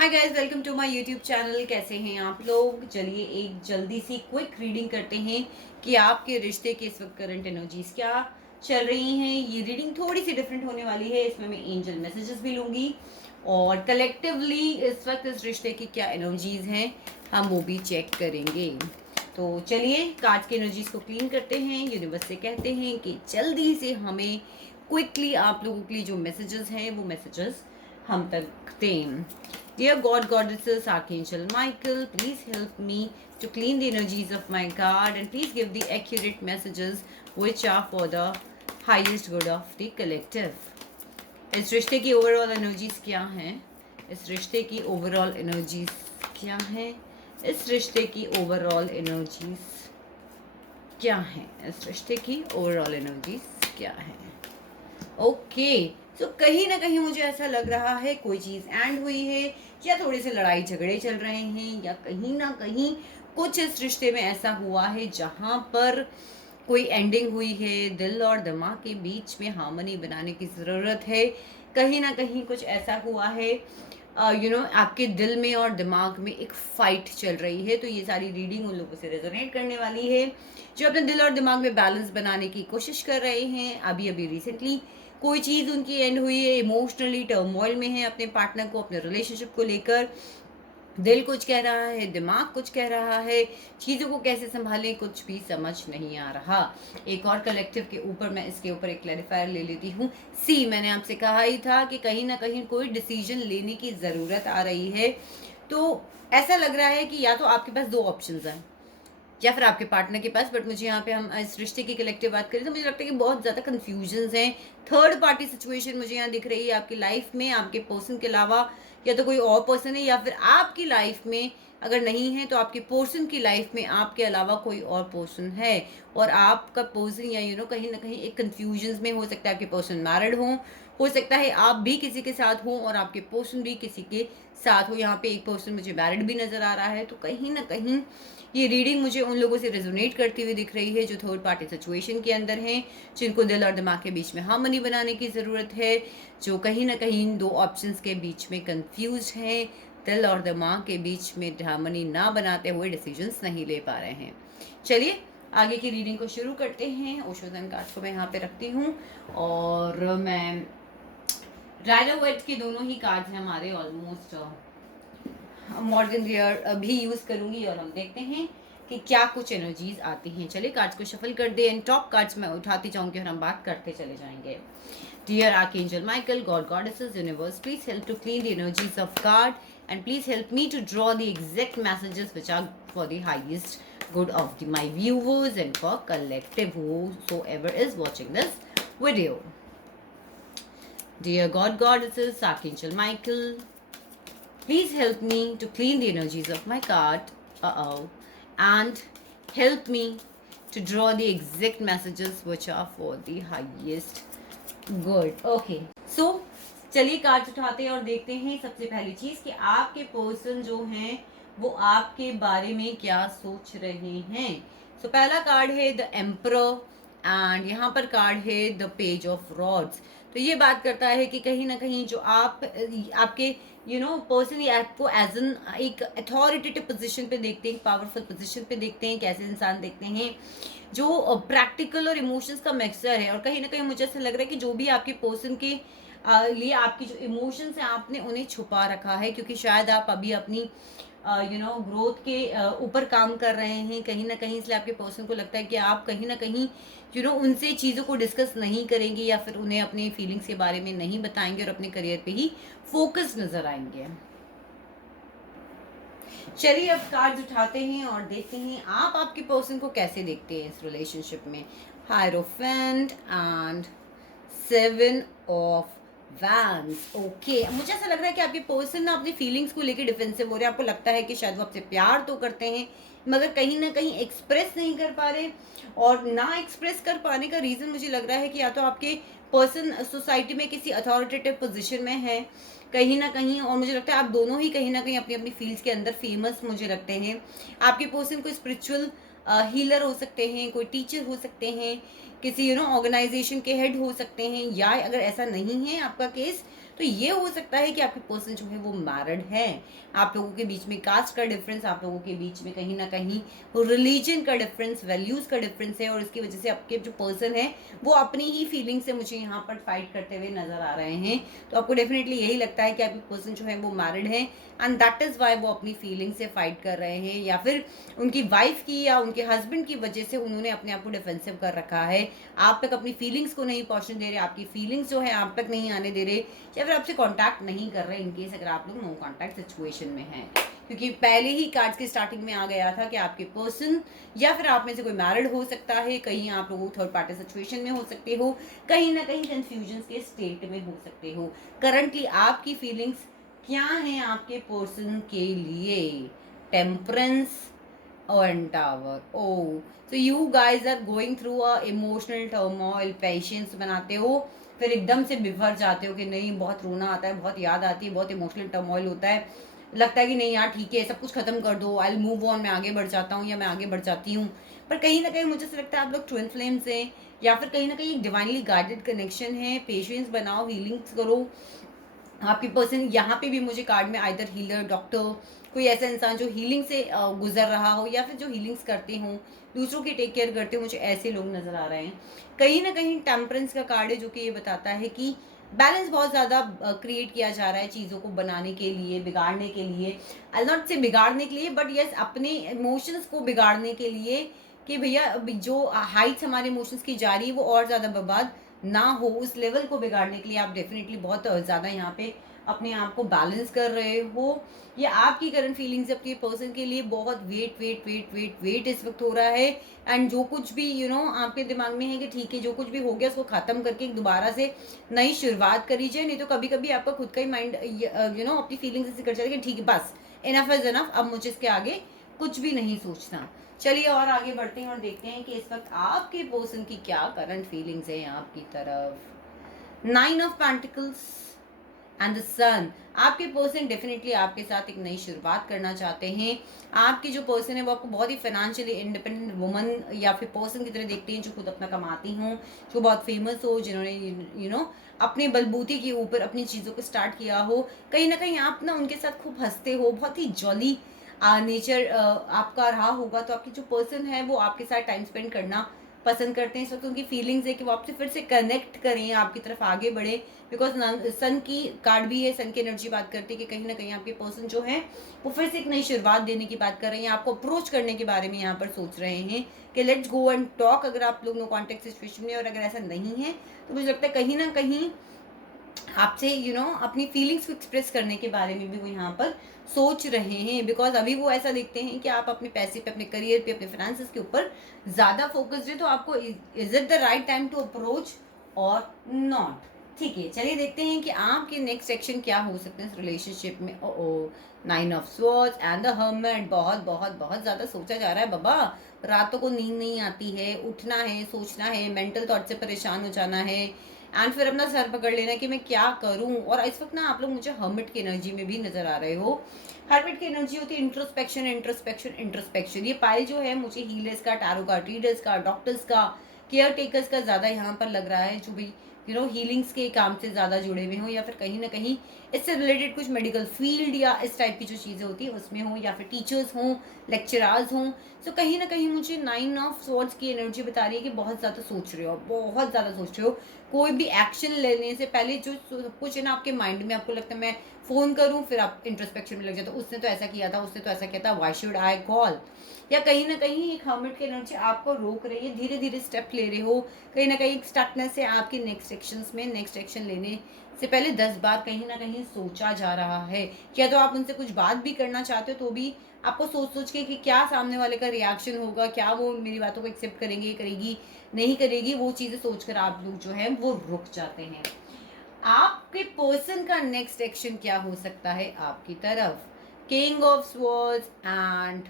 Hi guys, welcome to my YouTube channel. कैसे हैं आप लोग? चलिए एक जल्दी सी क्विक रीडिंग करते हैं कि आपके रिश्ते के इस वक्त करंट एनर्जीज क्या चल रही हैं। ये रीडिंग थोड़ी सी डिफरेंट होने वाली है। इसमें मैं एंजल मैसेजेस भी लूंगी और कलेक्टिवली इस वक्त इस रिश्ते की क्या एनर्जीज हैं हम वो भी चेक करेंगे। तो चलिए कार्ड्स की एनर्जीज को क्लीन करते हैं। यूनिवर्स से कहते हैं कि जल्दी से हमें क्विकली आप लोगों के लिए जो मैसेजेस हैं वो मैसेजेस हम तक दें। Dear God, Goddesses, Archangel Michael, please help me to clean the energies of my card and please give the accurate messages which are for the highest good of the collective. इस रिश्ते की overall energies क्या हैं? इस रिश्ते की overall energies क्या हैं? इस रिश्ते की ओवरऑल एनर्जीज क्या हैं? इस रिश्ते की ओवरऑल एनर्जीज क्या हैं? ओके, तो कहीं ना कहीं मुझे ऐसा लग रहा है कोई चीज़ एंड हुई है या थोड़े से लड़ाई झगड़े चल रहे हैं या कहीं ना कहीं कुछ इस रिश्ते में ऐसा हुआ है जहाँ पर कोई एंडिंग हुई है। दिल और दिमाग के बीच में हार्मनी बनाने की ज़रूरत है। कहीं ना कहीं कुछ ऐसा हुआ है आपके दिल में और दिमाग में एक फाइट चल रही है। तो ये सारी रीडिंग उन लोगों से रेजोनेट करने वाली है जो अपने दिल और दिमाग में बैलेंस बनाने की कोशिश कर रहे हैं। अभी अभी रिसेंटली कोई चीज़ उनकी एंड हुई है, इमोशनली टर्मोइल में है अपने पार्टनर को, अपने रिलेशनशिप को लेकर। दिल कुछ कह रहा है, दिमाग कुछ कह रहा है, चीज़ों को कैसे संभालें कुछ भी समझ नहीं आ रहा। एक और कलेक्टिव के ऊपर मैं इसके ऊपर एक क्लैरिफायर ले लेती हूँ। सी, मैंने आपसे कहा ही था कि कहीं ना कहीं कोई डिसीजन लेने की ज़रूरत आ रही है। तो ऐसा लग रहा है कि या तो आपके पास दो ऑप्शंस हैं या फिर आपके पार्टनर के पास, बट मुझे यहाँ पे हम इस रिश्ते की कलेक्टिव बात करें तो मुझे लगता है कि बहुत ज़्यादा कन्फ्यूजन्स हैं। थर्ड पार्टी सिचुएशन मुझे यहाँ दिख रही है आपकी लाइफ में। आपके पर्सन के अलावा या तो कोई और पर्सन है या फिर आपकी लाइफ में अगर नहीं है तो आपके पर्सन की लाइफ में आपके अलावा कोई और पर्सन है। और आपका पर्सन या कहीं ना कहीं एक कन्फ्यूजन में हो सकता है। आपके पर्सन मैरिड हो सकता है आप भी किसी के साथ हो और आपके पर्सन भी किसी के साथ हो। यहाँ पे एक पर्सन मुझे मैरिड भी नज़र आ रहा है। तो कहीं ना कहीं ये रीडिंग मुझे उन लोगों से रेजोनेट करती हुई दिख रही है जो थर्ड पार्टी सिचुएशन के अंदर हैं, जिनको दिल और दिमाग के बीच में हार्मनी बनाने की ज़रूरत है, जो कहीं ना कहीं दो ऑप्शंस के बीच में कंफ्यूज हैं, दिल और दिमाग के बीच में हार्मनी ना बनाते हुए डिसीजंस नहीं ले पा रहे हैं। चलिए आगे की रीडिंग को शुरू करते हैं। ओशोधन कार्ड को मैं यहाँ पे रखती हूँ और मैं राइडर वाइट के दोनों ही कार्ड्स हैं हमारे ऑलमोस्ट मॉर्गन रियर भी यूज़ करूँगी और हम देखते हैं कि क्या कुछ एनर्जीज आती हैं। चलिए कार्ड्स को शफल कर दे एंड टॉप कार्ड्स मैं उठाती जाऊँगी और हम बात करते चले जाएंगे। Dear archangel Michael, God goddesses, universe, please help to clean the energies of card and please help me to draw the exact messages which are for the highest good of my viewers and for collective whosoever is watching this video. Dear God, Goddesses, Archangel Michael, please help me to clean the energies of my card. And help me to draw the exact messages which are for the highest good. Okay. So, चलिए card उठाते हैं और देखते हैं सबसे पहली चीज कि आपके पर्सन जो हैं वो आपके बारे में क्या सोच रहे हैं। सो पहला कार्ड है द एम्परर एंड यहाँ पर कार्ड है द पेज ऑफ रॉड्स। तो ये बात करता है कि कहीं ना कहीं जो आपके पर्सन आपको एज एन एक अथॉरिटेटिव पोजीशन पे देखते हैं, पावरफुल पोजीशन पे देखते हैं। कैसे इंसान देखते हैं जो प्रैक्टिकल और इमोशंस का मिक्सचर है। और कहीं ना कहीं मुझे ऐसा लग रहा है कि जो भी आपके पर्सन के लिए आपकी जो इमोशंस हैं आपने उन्हें छुपा रखा है, क्योंकि शायद आप अभी अपनी ग्रोथ के ऊपर काम कर रहे हैं कहीं ना कहीं। इसलिए आपके पर्सन को लगता है कि आप कहीं ना कहीं उनसे चीज़ों को डिस्कस नहीं करेंगे या फिर उन्हें अपने फीलिंग्स के बारे में नहीं बताएंगे और अपने करियर पे ही फोकस नजर आएंगे। चलिए अब कार्ड्स उठाते हैं और देखते हैं आप आपके पर्सन को कैसे देखते हैं इस रिलेशनशिप में। Hierophant and 7 of vents. Okay, मुझे ऐसा लग रहा है कि आपके पर्सन ना अपनी फीलिंग्स को लेकर डिफेंसिव हो रहे हैं। आपको लगता है कि शायद वो आपसे प्यार तो करते हैं मगर कहीं ना कहीं एक्सप्रेस नहीं कर पा रहे। और ना एक्सप्रेस कर पाने का रीज़न मुझे लग रहा है कि या तो आपके पर्सन सोसाइटी में किसी अथॉरिटेटिव पोजीशन में है कहीं ना कहीं, और मुझे लगता है आप दोनों ही कहीं ना कहीं अपनी अपनी फील्ड्स के अंदर फेमस मुझे लगते हैं। आपके पर्सन कोई स्पिरिचुअल हीलर हो सकते हैं, कोई टीचर हो सकते हैं, किसी ऑर्गेनाइजेशन के हेड हो सकते हैं, या अगर ऐसा नहीं है आपका केस तो ये हो सकता है कि आपकी पर्सन जो है वो मैरिड है, आप लोगों के बीच में कास्ट का डिफरेंस, आप लोगों के बीच में कहीं ना कहीं रिलीजन का डिफरेंस, वैल्यूज का डिफरेंस है, और इसकी वजह से आपके जो पर्सन है वो अपनी ही फीलिंग से मुझे यहाँ पर फाइट करते हुए नजर आ रहे हैं। तो आपको डेफिनेटली यही लगता है कि आपकी पर्सन जो है वो मैरिड है, एंड दैट इज वाई वो अपनी फीलिंग से फाइट कर रहे हैं, या फिर उनकी वाइफ की या उनके हस्बैंड की वजह से उन्होंने अपने आप को डिफेंसिव कर रखा है, आप तक अपनी फीलिंग्स को नहीं पहुंचने दे रहे, आपकी फीलिंग्स जो है आप तक नहीं आने दे रहे, या फिर आपसे कांटेक्ट नहीं कर रहे इनकेस अगर आप लोग नो कांटेक्ट सिचुएशन में हैं। क्योंकि पहले ही कार्ड्स की स्टार्टिंग में आ गया था कि आपके पर्सन या फिर आप में से कोई मैरिड हो सकता है, कहीं आप लोग थर्ड पार्टी सिचुएशन में हो सकते हो, कहीं ना कहीं कंफ्यूजन के स्टेट में हो सकते हो। करंटली आपकी फीलिंग्स क्या हैं आपके पर्सन के लिए? टेम्परेंस और tower. Oh, so you guys are going through a emotional turmoil, patience बनाते हो, फिर एकदम से बिखर जाते हो कि नहीं, बहुत रोना आता है, बहुत याद आती है, बहुत इमोशनल टर्मोइल होता है, लगता है कि नहीं यार ठीक है, सब कुछ खत्म कर दो, आई मूव ऑन, मैं आगे बढ़ जाता हूँ या मैं आगे बढ़ जाती हूँ। पर कहीं ना कहीं मुझे ऐसा लगता है आप लोग ट्विन फ्लेम्स हैं, या फिर कहीं ना कहीं एक डिवाइनली गाइडेड कनेक्शन है। पेशेंस बनाओ, हीलिंग्स करो। आपकी पर्सन यहाँ पे भी मुझे कार्ड में आइदर हीलर, डॉक्टर, कोई ऐसा इंसान जो हीलिंग से गुजर रहा हो, या फिर जो हीलिंग्स करते हों, दूसरों की टेक केयर करते हो, मुझे ऐसे लोग नजर आ रहे हैं। कहीं ना कहीं टेम्परेंस का कार्ड है जो कि ये बताता है कि बैलेंस बहुत ज़्यादा क्रिएट किया जा रहा है चीज़ों को बनाने के लिए, बिगाड़ने के लिए। आई नॉट से बिगाड़ने के लिए, बट यस अपने इमोशंस को बिगाड़ने के लिए, कि भैया अभी जो हाइट्स हमारे इमोशंस की जा रही है वो और ज़्यादा बर्बाद ना हो, उस लेवल को बिगाड़ने के लिए आप डेफिनेटली बहुत ज़्यादा यहाँ पे अपने आप को बैलेंस कर रहे हो। या आपकी करंट फीलिंग्स अपने पर्सन के लिए बहुत wait wait wait wait wait इस वक्त हो रहा है, एंड जो कुछ भी आपके दिमाग में है कि ठीक है जो कुछ भी हो गया उसको खत्म करके एक दोबारा से नई शुरुआत करी जाए। नहीं तो कभी कभी आपका खुद का ही माइंड अपनी फीलिंग्स ऐसे कर जाता है कि ठीक है बस इनफ इज इनफ, अब मुझे इसके आगे कुछ भी नहीं सोचना। चलिए और आगे बढ़ते हैं और देखते हैं कि इस वक्त आपके पर्सन की क्या करंट फीलिंग्स है आपकी तरफ। 9 ऑफ पेंटिकल्स एंड द सन। आपके पर्सन डेफिनेटली आपके साथ एक नई शुरुआत करना चाहते हैं। आपकी जो पर्सन है वो आपको बहुत ही फाइनेंशियली इंडिपेंडेंट वुमन या फिर पर्सन की तरह देखते हैं, जो खुद अपना कमाती हों, जो बहुत फेमस हो, जिन्होंने अपने बलबूते के ऊपर अपनी चीज़ों को स्टार्ट किया हो। कहीं ना कहीं आप ना उनके साथ खूब हंसते हो, बहुत ही जॉली नेचर आपका रहा होगा। तो आपकी जो पर्सन है वो आपके साथ टाइम स्पेंड करना पसंद करते हैं। इस वक्त उनकी फीलिंग्स है कि वो आपसे फिर से कनेक्ट करें, आपकी तरफ आगे बढ़े। बिकॉज सन की कार्ड भी है, सन की एनर्जी बात करती है कि कहीं ना कहीं आपके पर्सन जो है वो फिर से एक नई शुरुआत देने की बात कर रहे हैं, आपको अप्रोच करने के बारे में यहाँ पर सोच रहे हैं कि लेट्स गो एंड टॉक। अगर आप लोग नो कॉन्टेक्ट सिचुएशन में, और अगर ऐसा नहीं है तो मुझे लगता है कहीं ना कहीं आपसे अपनी फीलिंग्स को एक्सप्रेस करने के बारे में भी वो यहाँ पर सोच रहे हैं। बिकॉज अभी वो ऐसा देखते हैं कि आप अपने पैसे पे, अपने करियर पे, अपने फाइनेंसेस के ऊपर ज़्यादा फोकस्ड है। तो आपको is it the right time to approach और नॉट? ठीक है, चलिए देखते हैं कि आपके नेक्स्ट एक्शन क्या हो सकते हैं इस रिलेशनशिप में। ओ 9 of swords and the hermit. बहुत बहुत बहुत ज़्यादा सोचा जा रहा है बाबा, रातों को नींद नहीं आती है, उठना है, सोचना है, मेंटल थॉट से परेशान हो जाना है, एंड फिर अपना सर पकड़ लेना कि मैं क्या करूं। और इस वक्त ना आप लोग मुझे हर्मिट की एनर्जी में भी नजर आ रहे हो। हर्मिट की एनर्जी होती है इंट्रोस्पेक्शन इंट्रोस्पेक्शन इंट्रोस्पेक्शन। ये पाई जो है मुझे हीलर्स का, टैरो का, रीडर्स का, डॉक्टर्स का, केयर टेकर्स का ज़्यादा यहाँ पर लग रहा है, जो भी हीलिंग्स के काम से ज़्यादा जुड़े हुए हों, या फिर कहीं ना कहीं इससे रिलेटेड कुछ मेडिकल फील्ड या इस टाइप की जो चीज़ें होती हैं उसमें हों, या फिर टीचर्स हों, लेक्चरार्स हों। तो कहीं ना कहीं मुझे 9 ऑफ स्वॉर्ड्स की एनर्जी बता रही है कि बहुत ज़्यादा सोच रहे हो, बहुत ज़्यादा सोच रहे हो। कोई भी एक्शन लेने से पहले जो सब कुछ है ना आपके माइंड में, आपको लगता है मैं फ़ोन करूं, फिर आप इंट्रोस्पेक्शन में लग जाते हो, उसने तो ऐसा किया था, उसने तो ऐसा किया था, व्हाई शुड आई कॉल। या कहीं ना कहीं एक हर्मिट की एनर्जी आपको रोक रही है, धीरे धीरे स्टेप ले रहे हो। कहीं ना कहीं स्टकनेस है आपके नेक्स्ट एक्शंस में। नेक्स्ट एक्शन लेने से पहले 10 बार कहीं ना कहीं सोचा जा रहा है। या तो आप उनसे कुछ बात भी करना चाहते हो तो भी आपको सोच सोच के कि क्या सामने वाले का रिएक्शन होगा, क्या वो मेरी बातों को एक्सेप्ट करेंगे, करेगी, नहीं करेगी, वो चीज़ें सोचकर आप लोग जो है वो रुक जाते हैं। आपके पर्सन का नेक्स्ट एक्शन क्या हो सकता है आपकी तरफ? King of swords and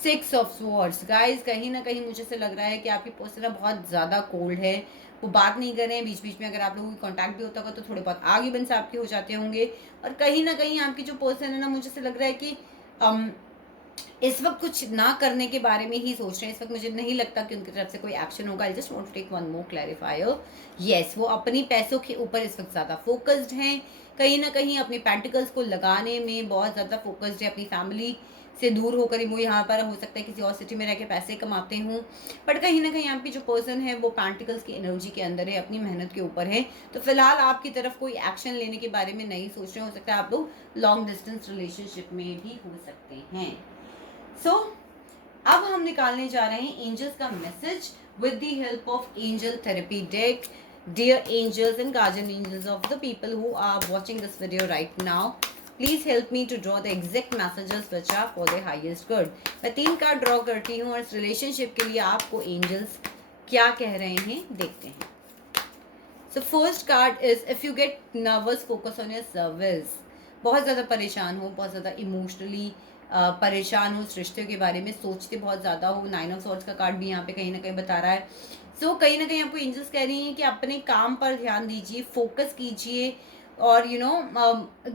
6 of swords. Guys कहीं ना कहीं मुझे से लग रहा है कि आपकी पर्सन बहुत ज़्यादा कोल्ड है, वो बात नहीं कर रहे हैं। बीच बीच में अगर आप लोगों की कांटेक्ट भी होता होगा तो थोड़े बहुत आगे बन से आपके हो जाते होंगे। और कहीं ना कहीं आपकी जो पर्सन है ना, मुझे से लग रहा है कि इस वक्त कुछ ना करने के बारे में ही सोच रहे हैं। इस वक्त मुझे नहीं लगता कि उनकी तरफ से कोई एक्शन होगा। I just want to take one more clarifier. Yes, वो अपनी पैसों के ऊपर इस वक्त ज़्यादा फोकस्ड हैं। कहीं ना कहीं अपनी पेंटिकल्स को लगाने में बहुत ज़्यादा फोकस्ड है। अपनी फैमिली से दूर होकर ही वो यहाँ पर हो सकता है किसी और सिटी में रह के पैसे कमाते हों, बट कहीं ना कहीं आपकी जो पर्सन है वो पेंटिकल्स की एनर्जी के अंदर है, अपनी मेहनत के ऊपर है। तो फिलहाल आपकी तरफ कोई एक्शन लेने के बारे में नहीं सोच रहे। हो सकता है आप लोग लॉन्ग डिस्टेंस रिलेशनशिप में भी हो सकते हैं। अब हम निकालने जा रहे हैं एंजल्स का message with the help of angel therapy deck. Dear angels and guardian angels of the people who are watching this video right now, please help me to draw the exact messages which are for the highest good. मैं 3 card draw करती हूँ और इस relationship के लिए आपको angels क्या कह रहे हैं देखते हैं। So first card is if you get nervous focus on your service. बहुत ज़्यादा परेशान हो, बहुत ज़्यादा इमोशनली परेशान हो, उस रिश्ते के बारे में सोचते बहुत ज़्यादा हो। 9 ऑफ सॉर्ड्स का कार्ड भी यहाँ पे कहीं ना कहीं बता रहा है। सो कहीं ना कहीं आपको एंजल्स कह रही हैं कि अपने काम पर ध्यान दीजिए, फोकस कीजिए और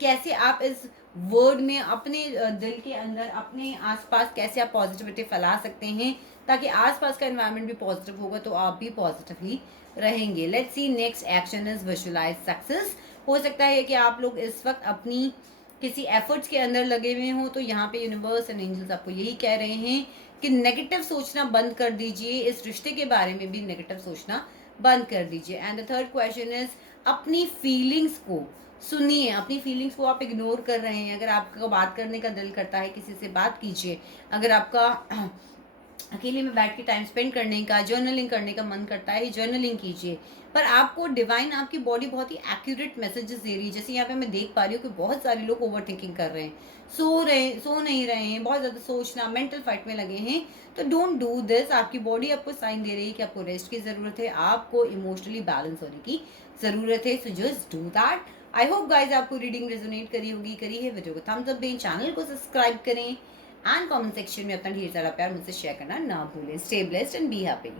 कैसे आप इस वर्ड में अपने दिल के अंदर अपने आसपास कैसे आप पॉजिटिविटी फैला सकते हैं ताकि आसपास का एनवायरनमेंट भी पॉजिटिव होगा तो आप भी पॉजिटिव ही रहेंगे। Let's see next action is visualise success. हो सकता है कि आप लोग इस वक्त अपनी किसी एफर्ट्स के अंदर लगे हुए हों, तो यहाँ पे यूनिवर्स एंड एंजल्स आपको यही कह रहे हैं कि नेगेटिव सोचना बंद कर दीजिए, इस रिश्ते के बारे में भी नेगेटिव सोचना बंद कर दीजिए। And the third question is अपनी फीलिंग्स को सुनिए। अपनी फीलिंग्स को आप इग्नोर कर रहे हैं। अगर आपका बात करने का दिल करता है किसी से बात कीजिए। अगर आपका अकेले में बैठ के टाइम स्पेंड करने का, जर्नलिंग करने का मन करता है, जर्नलिंग कीजिए। पर आपको डिवाइन, आपकी बॉडी बहुत ही एक्यूरेट मैसेजेस दे रही है। जैसे यहाँ पे मैं देख पा रही हूँ कि बहुत सारे लोग ओवर थिंकिंग कर रहे हैं, सो नहीं रहे हैं, बहुत ज़्यादा सोचना, मेंटल फाइट में लगे हैं। तो डोंट डू दिस। आपकी बॉडी आपको साइन दे रही है कि आपको रेस्ट की ज़रूरत है, आपको इमोशनली बैलेंस होने की ज़रूरत है। So just do that. I hope guys आपको रीडिंग रेजोनेट करी होगी। करी है वीडियो को थम्स अप दें, चैनल को सब्सक्राइब करें एंड कमेंट सेक्शन में अपना ढेर सारा प्यार मुझसे शेयर करना ना भूलें। Stay blessed and be happy.